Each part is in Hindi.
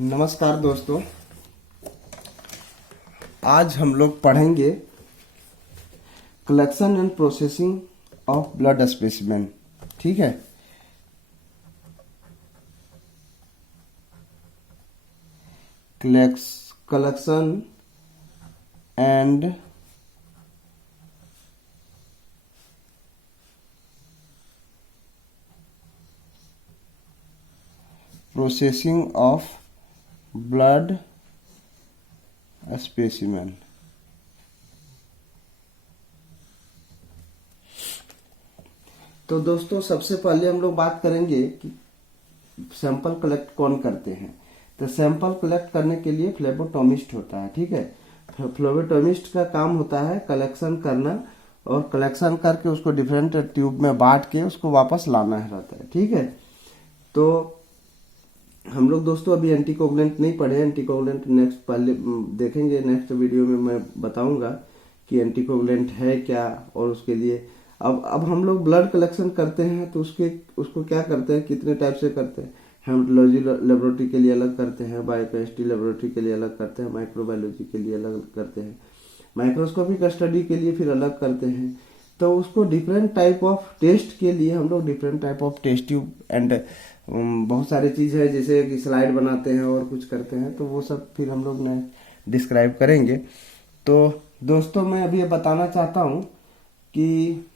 नमस्कार दोस्तों, आज हम लोग पढ़ेंगे collection and processing of blood specimen. ठीक है। Collection and processing of blood specimen. तो दोस्तों, सबसे पहले हम लोग बात करेंगे कि सैंपल कलेक्ट कौन करते हैं। तो सैंपल कलेक्ट करने के लिए फ्लेबोटोमिस्ट होता है। ठीक है। फ्लेबोटोमिस्ट का काम होता है कलेक्शन करना, और कलेक्शन करके उसको डिफरेंट ट्यूब में बांट के उसको वापस लाना रहता है। ठीक है। तो हम लोग दोस्तों अभी एंटीकोगुलेंट नहीं पढ़े। एंटीकोगुलेंट नेक्स्ट पहले देखेंगे, नेक्स्ट वीडियो में मैं बताऊंगा कि एंटीकोगुलेंट है क्या। और उसके लिए अब हम लोग ब्लड कलेक्शन करते हैं तो उसको क्या करते हैं, कितने टाइप से करते हैं। हेमेटोलॉजी लेबोरेटरी के लिए अलग करते हैं, बायोकेमिस्ट्री लेबोरेटरी के लिए अलग करते हैं, माइक्रोबायोलॉजी के लिए अलग करते हैं, माइक्रोस्कोपिक स्टडी के लिए फिर अलग करते हैं। तो उसको डिफरेंट टाइप ऑफ टेस्ट के लिए हम लोग different type of test tube and बहुत सारी चीज है, जैसे कि स्लाइड बनाते हैं और कुछ करते हैं। तो वो सब फिर हम लोग डिस्क्राइब करेंगे। तो दोस्तों, मैं अभी ये बताना चाहता हूँ कि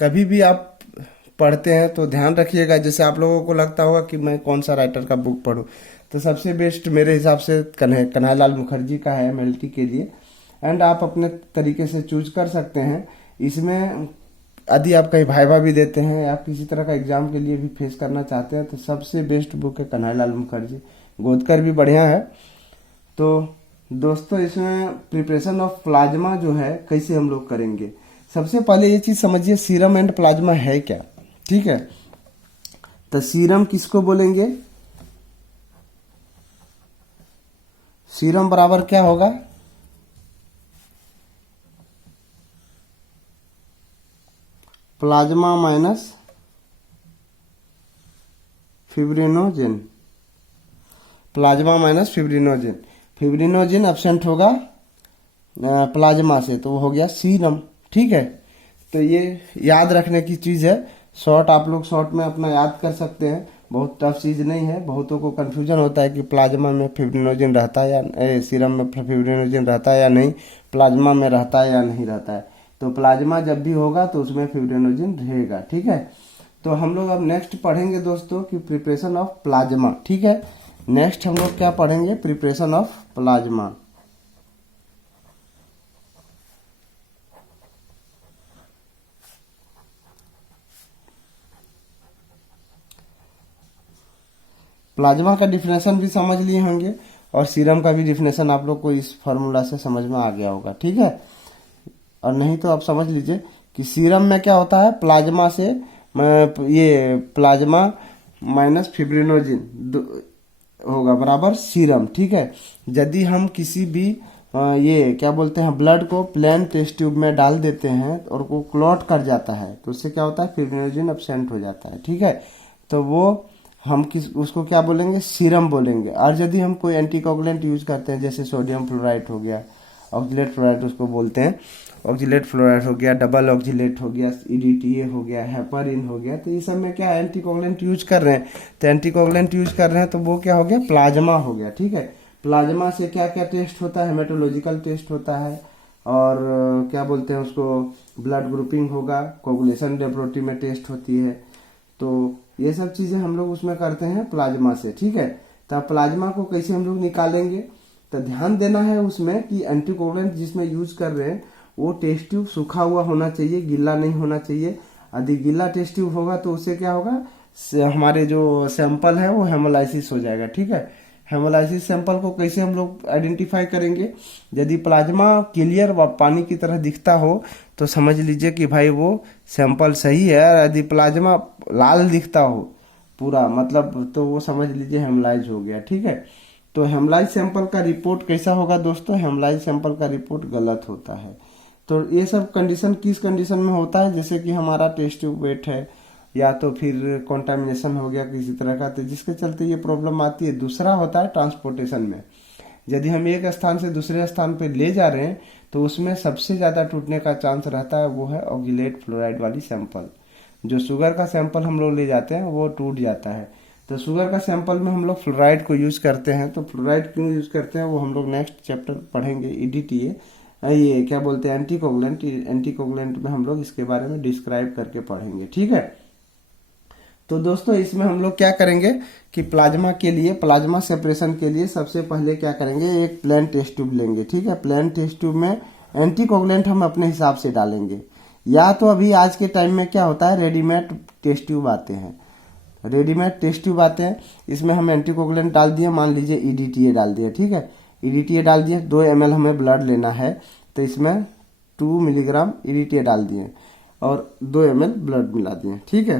कभी भी आप पढ़ते हैं तो ध्यान रखिएगा। जैसे आप लोगों को लगता होगा कि मैं कौन सा राइटर का बुक पढूं, तो सबसे बेस्ट मेरे हिसाब से कन्हैयालाल मुखर्जी का है एमएलटी के लिए। एंड आप अपने तरीके से चूज कर सकते हैं। इसमें यदि आप कहीं वाइवा भी देते हैं या किसी तरह का एग्जाम के लिए भी फेस करना चाहते हैं तो सबसे बेस्ट बुक है कन्हैयालाल मुखर्जी। गोदकर भी बढ़िया है। तो दोस्तों, इसमें प्रिपरेशन ऑफ प्लाज्मा जो है कैसे हम लोग करेंगे। सबसे पहले ये चीज समझिए, सीरम एंड प्लाज्मा है क्या। ठीक है। तो सीरम किसको बोलेंगे? सीरम बराबर क्या होगा? Plasma minus fibrinogen. Plasma minus fibrinogen. Fibrinogen absent होगा प्लाज्मा से, तो वो हो गया सीरम। ठीक है। तो ये याद रखने की चीज है। शॉर्ट आप लोग शॉर्ट में अपना याद कर सकते हैं, बहुत टफ चीज नहीं है। बहुतों को कंफ्यूजन होता है कि प्लाज्मा में फिब्रिनोजेन रहता है या सीरम में फिब्रिनोजेन रहता है या नहीं, प्लाज्मा में रहता है या नहीं रहता है। तो प्लाज्मा जब भी होगा तो उसमें फिब्रिनोजेन रहेगा। ठीक है। तो हम लोग अब नेक्स्ट पढ़ेंगे दोस्तों कि प्रिपरेशन ऑफ प्लाज्मा। ठीक है। नेक्स्ट हम लोग क्या पढ़ेंगे? Preparation of plasma. प्लाज्मा का डिफिनेशन भी समझ लिए होंगे और सीरम का भी डिफिनेशन आप लोग को इस फॉर्मूला से समझ में आ गया होगा। ठीक है। और नहीं तो आप समझ लीजिए कि सीरम में क्या होता है, प्लाज्मा से ये प्लाज्मा माइनस फिब्रिनोजिन होगा बराबर सीरम। ठीक है। यदि हम किसी भी ये क्या बोलते हैं ब्लड को प्लेन टेस्ट ट्यूब में डाल देते हैं और वो क्लॉट कर जाता है तो उससे क्या होता है, फिब्रिनोजिन एब्सेंट हो जाता है। ठीक है। तो वो हम उसको क्या बोलेंगे, सीरम बोलेंगे। और यदि हम कोई एंटीकोगुलेंट यूज करते हैं, जैसे सोडियम फ्लोराइड हो गया, ऑक्जिलेट फ्लोराइड उसको बोलते हैं, ऑक्जिलेट फ्लोराइड हो गया, डबल ऑक्जिलेट हो गया, ईडीटीए हो गया, हेपरिन हो गया, तो ये सब में क्या एंटीकोगुलेंट यूज कर रहे हैं। तो एंटीकोगुलेंट यूज कर रहे हैं तो वो क्या हो गया, प्लाज्मा हो गया। ठीक है। प्लाज्मा से क्या क्या टेस्ट होता है, हेमेटोलॉजिकल टेस्ट होता है, और क्या बोलते हैं उसको, ब्लड ग्रुपिंग होगा, कोगुलेशन लेबोरेटरी में टेस्ट होती है। तो ये सब चीजें हम लोग उसमें करते हैं प्लाज्मा से। ठीक है। तो प्लाज्मा को कैसे हम लोग निकालेंगे, तो ध्यान देना है उसमें कि एंटीकोगुलेंट जिसमें यूज कर रहे हैं वो टेस्ट ट्यूब सूखा हुआ होना चाहिए, गीला नहीं होना चाहिए। यदि गीला टेस्ट ट्यूब होगा तो उससे क्या होगा, हमारे जो सैंपल है वो हेमोलाइसिस हो जाएगा। ठीक है। हेमोलाइसिस सैंपल को कैसे हम लोग आइडेंटिफाई करेंगे, यदि प्लाज्मा क्लियर व पानी की तरह दिखता हो तो समझ लीजिए कि भाई वो सैंपल सही है। और यदि प्लाज्मा लाल दिखता हो पूरा, मतलब तो वो समझ लीजिए हेमोलाइज हो गया। ठीक है। तो हेमोलाइज सैंपल का रिपोर्ट कैसा होगा दोस्तों, हेमोलाइज सैंपल का रिपोर्ट गलत होता है। तो ये सब कंडीशन किस कंडीशन में होता है, जैसे कि हमारा टेस्ट ट्यूब वेट है, या तो फिर कॉन्टामिनेशन हो गया किसी तरह का, तो जिसके चलते ये प्रॉब्लम आती है। दूसरा होता है ट्रांसपोर्टेशन में, यदि हम एक स्थान से दूसरे स्थान पे ले जा रहे हैं तो उसमें सबसे ज़्यादा टूटने का चांस रहता है, वो है ऑक्जेलेट फ्लोराइड वाली सैंपल। जो शुगर का सैंपल हम लोग ले जाते हैं वो टूट जाता है। तो शुगर का सैंपल में हम लोग फ्लोराइड को यूज करते हैं। तो फ्लोराइड क्यों यूज करते हैं वो हम लोग नेक्स्ट चैप्टर पढ़ेंगे, ईडीटीए, ये क्या बोलते हैं, एंटीकोगुलेंट। एंटीकोगुलेंट में हम लोग इसके बारे में डिस्क्राइब करके पढ़ेंगे, ठीक है। तो दोस्तों इसमें हम लोग क्या करेंगे कि प्लाज्मा के लिए, प्लाज्मा सेपरेशन के लिए सबसे पहले क्या करेंगे, एक प्लेन टेस्ट ट्यूब लेंगे, ठीक है। प्लेन टेस्ट ट्यूब में एंटीकोगुलेंट हम अपने हिसाब से डालेंगे, या तो अभी आज के टाइम में क्या होता है, रेडीमेड टेस्ट ट्यूब आते हैं, रेडीमेड टेस्ट ट्यूब आते हैं, इसमें हम एंटीकोगुलेंट डाल दिए, मान लीजिए ईडीटीए डाल दिए, ठीक है। ईडीटीए डाल दिए, 2 ml हमें ब्लड लेना है, तो इसमें 2 मिलीग्राम ईडीटीए डाल दिए और 2 ml ब्लड मिला दिए, ठीक है।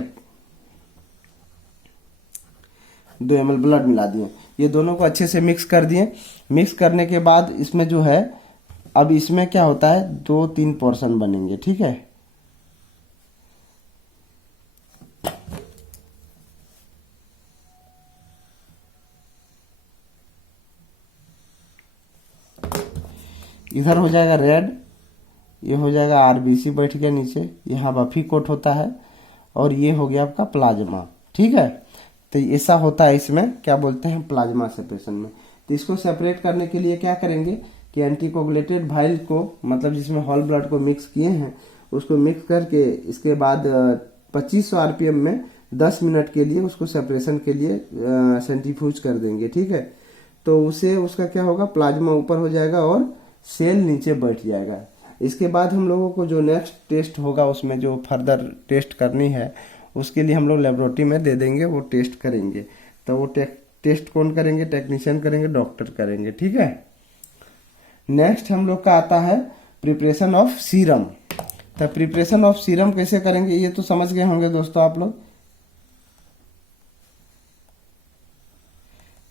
2 ml ब्लड मिला दिए, ये दोनों को अच्छे से मिक्स कर दिए। मिक्स करने के बाद इसमें जो है, अब इसमें क्या होता है, 2-3 पोर्शन बनेंगे, ठीक है। इधर हो जाएगा रेड, ये हो जाएगा आरबीसी बैठ गया नीचे, यहाँ बफी कोट होता है, और ये हो गया आपका प्लाज्मा, ठीक है। तो ऐसा होता है इसमें, क्या बोलते हैं, प्लाज्मा सेपरेशन में। तो इसको सेपरेट करने के लिए क्या करेंगे कि एंटीकोगुलेटेड वाइल को, मतलब जिसमें होल ब्लड को मिक्स किए हैं, उसको मिक्स करके इसके बाद 2500 आरपीएम में 10 मिनट के लिए उसको सेपरेशन के लिए सेंट्रीफ्यूज कर देंगे, ठीक है। तो उसे, उसका क्या होगा, प्लाज्मा ऊपर हो जाएगा और सेल नीचे बैठ जाएगा। इसके बाद हम लोगों को जो नेक्स्ट टेस्ट होगा, उसमें जो फर्दर टेस्ट करनी है, उसके लिए हम लोग लेबोरेटरी में दे देंगे, वो टेस्ट करेंगे। तो वो टेस्ट कौन करेंगे, टेक्नीशियन करेंगे, डॉक्टर करेंगे, ठीक है। नेक्स्ट हम लोग का आता है प्रिपरेशन ऑफ सीरम। तो प्रिपरेशन ऑफ सीरम कैसे करेंगे, ये तो समझ गए होंगे दोस्तों आप लोग।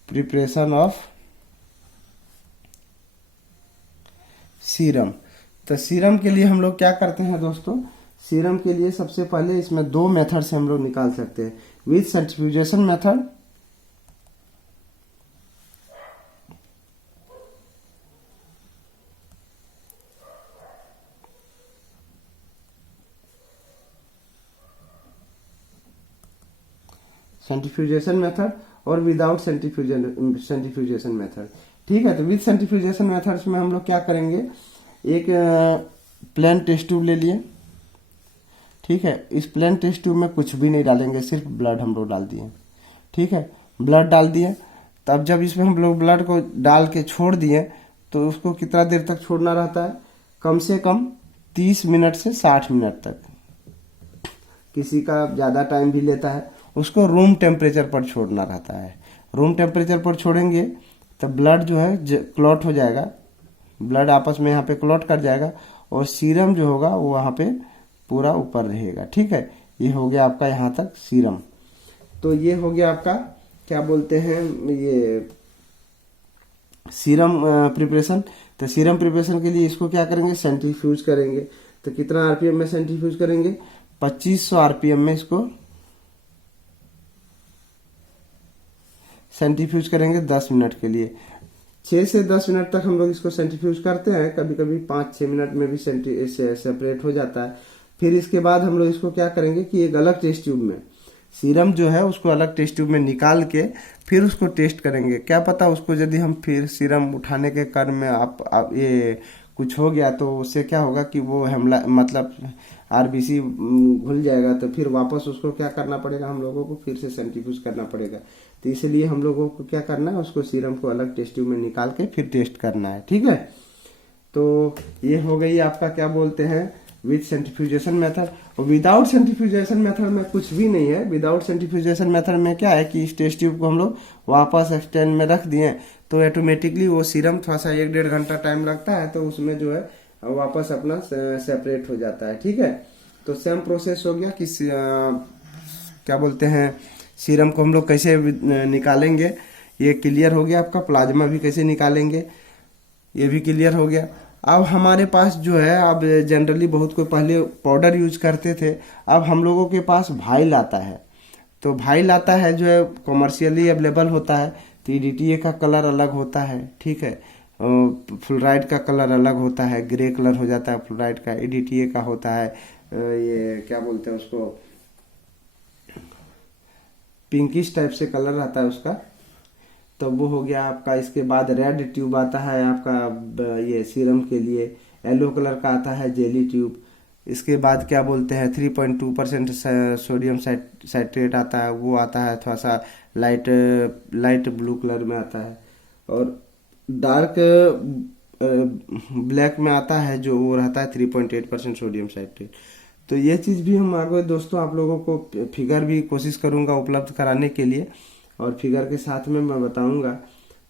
प्रिपरेशन ऑफ सीरम, तो सीरम के लिए हम लोग क्या करते हैं दोस्तों, सीरम के लिए सबसे पहले इसमें 2 मेथड से हम लोग निकाल सकते हैं, with centrifugation method centrifugation method और विदाउट सेंट्रीफ्यूजेशन मेथड, ठीक है। तो विद सेंट्रीफ्यूजेशन मेथड्स में हम लोग क्या करेंगे, एक प्लेन टेस्ट ट्यूब ले लिए, ठीक है। इस प्लेन टेस्ट ट्यूब में कुछ भी नहीं डालेंगे, सिर्फ ब्लड हम लोग डाल दिए, ठीक है। ब्लड डाल दिए, तब जब इसमें हम लोग ब्लड को डाल के छोड़ दिए, तो उसको कितना देर तक छोड़ना रहता है, कम से कम 30 मिनट से 60 मिनट तक, किसी का ज़्यादा टाइम भी लेता है। उसको रूम टेम्परेचर पर छोड़ना रहता है। रूम टेम्परेचर पर छोड़ेंगे तो ब्लड जो है क्लॉट हो जाएगा, ब्लड आपस में यहाँ पे क्लॉट कर जाएगा, और सीरम जो होगा वो वहाँ पे पूरा ऊपर रहेगा, ठीक है। ये हो गया आपका यहाँ तक सीरम। तो ये हो गया आपका, क्या बोलते हैं, ये सीरम प्रिपरेशन। तो सीरम प्रिपरेशन के लिए इसको क्या करेंगे, सेंट्रीफ्यूज करेंगे। तो कितना आरपीएम में सेंट्रीफ्यूज करेंगे, 2500 आरपीएम में इसको सेंट्रीफ्यूज करेंगे 10 मिनट के लिए। 6 से 10 मिनट तक हम लोग इसको सेंट्रीफ्यूज करते हैं, कभी कभी 5-6 मिनट में भी सेपरेट हो जाता है। फिर इसके बाद हम लोग इसको क्या करेंगे कि एक अलग टेस्ट ट्यूब में सीरम जो है उसको अलग टेस्ट ट्यूब में निकाल के फिर उसको टेस्ट करेंगे। क्या पता उसको यदि हम फिर सीरम उठाने के क्रम में आप ये कुछ हो गया तो उससे क्या होगा कि वो हमला, मतलब आरबीसी घुल जाएगा, तो फिर वापस उसको क्या करना पड़ेगा, हम लोगों को फिर से सेंट्रीफ्यूज करना पड़ेगा। तो इसलिए हम लोगों को क्या करना है, उसको सीरम को अलग टेस्ट ट्यूब में निकाल के फिर टेस्ट करना है, ठीक है। तो ये हो गई आपका, क्या बोलते हैं, विद सेंट्रीफ्यूजेशन मेथड। और विदाउट सेंट्रीफ्यूजेशन मेथड में कुछ भी नहीं है। विदाउट सेंट्रीफ्यूजेशन मेथड में क्या है कि इस टेस्ट ट्यूब को हम लोग वापस एक्सटेंड में रख दिए तो ऑटोमेटिकली वो सीरम थोड़ा सा 1-1.5 घंटा टाइम लगता है, तो उसमें जो है वापस अपना सेपरेट हो जाता है, ठीक है। तो सेम प्रोसेस हो गया कि क्या बोलते हैं, सीरम को हम लोग कैसे निकालेंगे, ये क्लियर हो गया आपका। प्लाज्मा भी कैसे निकालेंगे ये भी क्लियर हो गया। अब हमारे पास जो है, अब जनरली बहुत कोई पहले पाउडर यूज करते थे, अब हम लोगों के पास भाइल आता है। तो भाइल आता है जो है कॉमर्शियली अवेलेबल होता है। तो ईडीटीए का कलर अलग होता है, ठीक है। फ्लोराइड का कलर अलग होता है, ग्रे कलर हो जाता है फ्लोराइड का। ईडीटीए का होता है ये क्या बोलते हैं उसको, पिंकिश टाइप से कलर आता है उसका। तो वो हो गया आपका। इसके बाद रेड ट्यूब आता है आपका ये सीरम के लिए। येलो कलर का आता है जेली ट्यूब। इसके बाद क्या बोलते हैं 3.2% सोडियम साइट्रेट आता है, वो आता है थोड़ा सा लाइट लाइट ब्लू कलर में आता है। और डार्क ब्लैक में आता है जो वो रहता है 3.8% सोडियम साइट्रेट। तो ये चीज़ भी हम आगे दोस्तों आप लोगों को फिगर भी कोशिश करूंगा उपलब्ध कराने के लिए, और फिगर के साथ में मैं बताऊंगा।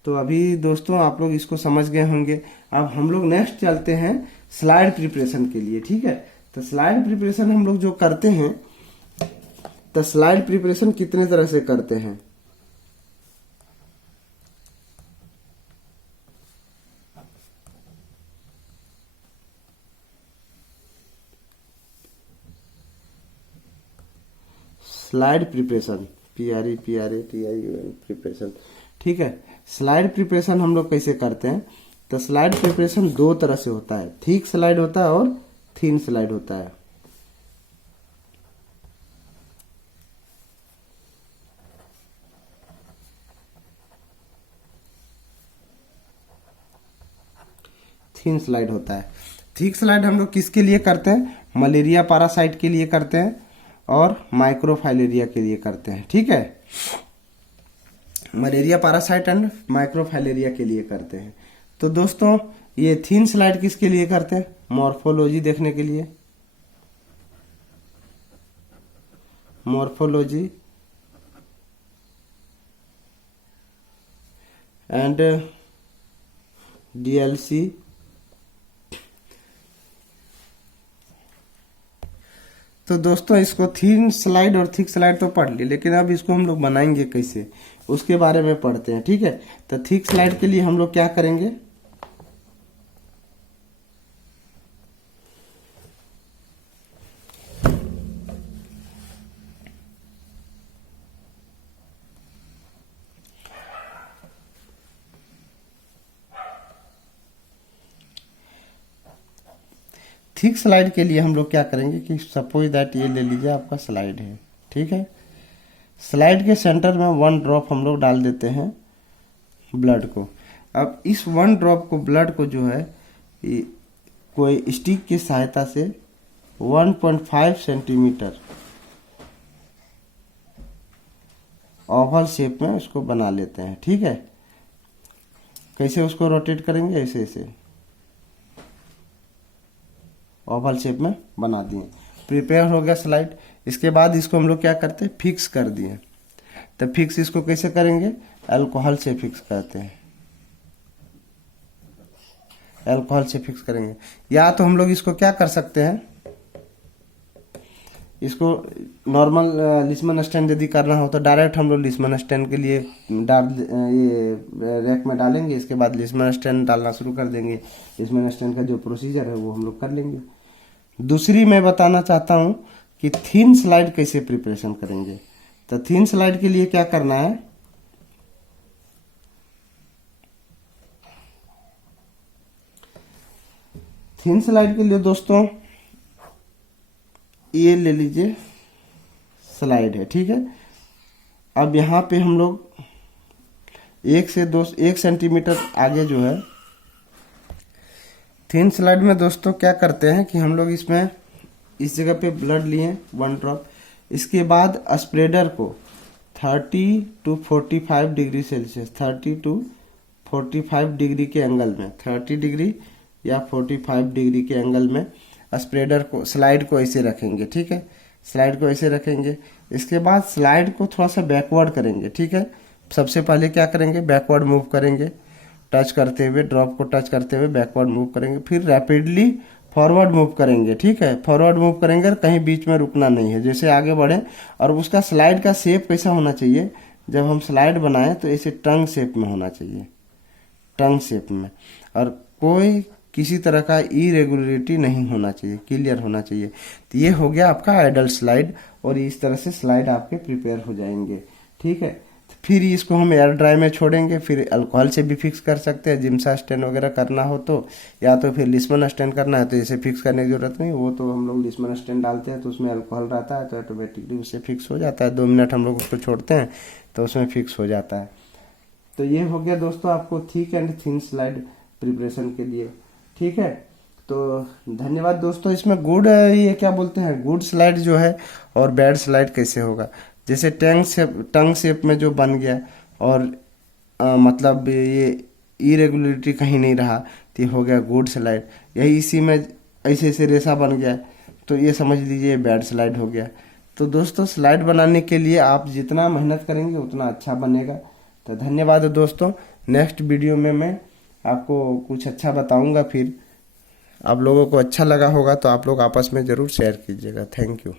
तो अभी दोस्तों आप लोग इसको समझ गए होंगे। अब हम लोग नेक्स्ट चलते हैं स्लाइड प्रिपरेशन के लिए, ठीक है। तो स्लाइड प्रिपरेशन हम लोग जो करते हैं, तो स्लाइड प्रिपरेशन कितने तरह से करते हैं। स्लाइड प्रिपरेशन, PREPRATION प्रिपरेशन, ठीक है। स्लाइड प्रिपरेशन हम लोग कैसे करते हैं। तो स्लाइड प्रिपरेशन दो तरह से होता है, थिक स्लाइड होता है और थिन स्लाइड होता है। थिन स्लाइड होता है। थिक स्लाइड हम लोग किसके लिए करते हैं, मलेरिया पैरासाइट के लिए करते हैं और माइक्रोफाइलेरिया के लिए करते हैं, ठीक है। मलेरिया पैरासाइट एंड माइक्रोफाइलेरिया के लिए करते हैं। तो दोस्तों ये थिन स्लाइड किसके लिए करते हैं, मॉर्फोलॉजी देखने के लिए। Morphology and DLC। तो दोस्तों इसको थिन स्लाइड और थिक स्लाइड तो पढ़ ली, लेकिन अब इसको हम लोग बनाएंगे कैसे उसके बारे में पढ़ते हैं, ठीक है। तो थिक स्लाइड के लिए हम लोग क्या करेंगे, थिक स्लाइड के लिए हम लोग क्या करेंगे कि सपोज दैट ये ले लीजिए आपका स्लाइड है, ठीक है। स्लाइड के सेंटर में 1 ड्रॉप हम लोग डाल देते हैं ब्लड को। अब इस 1 ड्रॉप को ब्लड को जो है कोई स्टिक की सहायता से 1.5 सेंटीमीटर ओवल शेप में उसको बना लेते हैं, ठीक है। कैसे उसको रोटेट करेंगे, ऐसे ऐसे ओवल शेप में बना दिए। प्रिपेयर हो गया स्लाइड। इसके बाद इसको हम लोग क्या करते हैं, फिक्स कर दिए। तो फिक्स इसको कैसे करेंगे, अल्कोहल से फिक्स करते हैं। अल्कोहल से फिक्स करेंगे, या तो हम लोग इसको क्या कर सकते हैं, इसको नॉर्मल लिस्मन स्टैंड यदि करना हो तो डायरेक्ट हम लोग लिस्मन स्टैंड के लिए ये रैक में डालेंगे। इसके बाद लिस्मन स्टैंड डालना शुरू कर देंगे। लिस्मन स्टैंड का जो प्रोसीजर है वो हम लोग कर लेंगे। दूसरी मैं बताना चाहता हूं कि थिन स्लाइड कैसे प्रिपरेशन करेंगे। तो थिन स्लाइड के लिए क्या करना है, थिन स्लाइड के लिए दोस्तों ये ले लीजिए स्लाइड है, ठीक है। अब यहाँ पे हम लोग 1 सेंटीमीटर आगे जो है थिन स्लाइड में दोस्तों क्या करते हैं कि हम लोग इसमें इस जगह पे ब्लड लिए 1 ड्रॉप। इसके बाद स्प्रेडर को 30 to 45 degree Celsius, 30 to 45 degree के एंगल में, 30 डिग्री या 45 डिग्री के एंगल में स्प्रेडर को, स्लाइड को ऐसे रखेंगे, ठीक है। स्लाइड को ऐसे रखेंगे। इसके बाद स्लाइड को थोड़ा सा बैकवर्ड करेंगे, ठीक है। सबसे पहले क्या करेंगे, बैकवर्ड मूव करेंगे, टच करते हुए, ड्रॉप को टच करते हुए बैकवर्ड मूव करेंगे। फिर रैपिडली फॉरवर्ड मूव करेंगे, ठीक है। फॉरवर्ड मूव करेंगे और कहीं बीच में रुकना नहीं है, जैसे आगे बढ़े। और उसका स्लाइड का शेप कैसा होना चाहिए, जब हम स्लाइड बनाएं तो ऐसे टंग शेप में होना चाहिए, टंग शेप में। और कोई किसी तरह का इरेगुलरिटी नहीं होना चाहिए, क्लियर होना चाहिए। तो ये हो गया आपका आइडल स्लाइड, और इस तरह से स्लाइड आपके प्रिपेयर हो जाएंगे। ठीक है, तो फिर इसको हम एयर ड्राई में छोड़ेंगे, फिर अल्कोहल से भी फिक्स कर सकते हैं, जिम्सा स्टैंड वगैरह करना हो तो, या तो फिर लिस्मन स्टैंड करना है तो इसे फिक्स करने की जरूरत नहीं, वो तो हम लोग लिस्मन स्टैंड डालते हैं तो उसमें अल्कोहल रहता है तो ऑटोमेटिकली उससे फिक्स हो जाता है, 2 मिनट हम लोग उसको छोड़ते हैं तो उसमें फिक्स हो जाता है। तो ये हो गया दोस्तों आपको thick and thin slide preparation के लिए। ठीक है, तो धन्यवाद दोस्तों। इसमें गुड ये क्या बोलते हैं, गुड स्लाइड जो है और बैड स्लाइड कैसे होगा, जैसे टंग शेप में जो बन गया और मतलब ये इरेगुलरिटी कहीं नहीं रहा तो ये हो गया गुड स्लाइड। यही इसी में ऐसे ऐसे रेसा बन गया तो ये समझ लीजिए बैड स्लाइड हो गया। तो दोस्तों स्लाइड बनाने के लिए आप जितना मेहनत करेंगे उतना अच्छा बनेगा। तो धन्यवाद दोस्तों, नेक्स्ट वीडियो में मैं आपको कुछ अच्छा बताऊंगा। फिर आप लोगों को अच्छा लगा होगा तो आप लोग आपस में ज़रूर शेयर कीजिएगा। Thank you.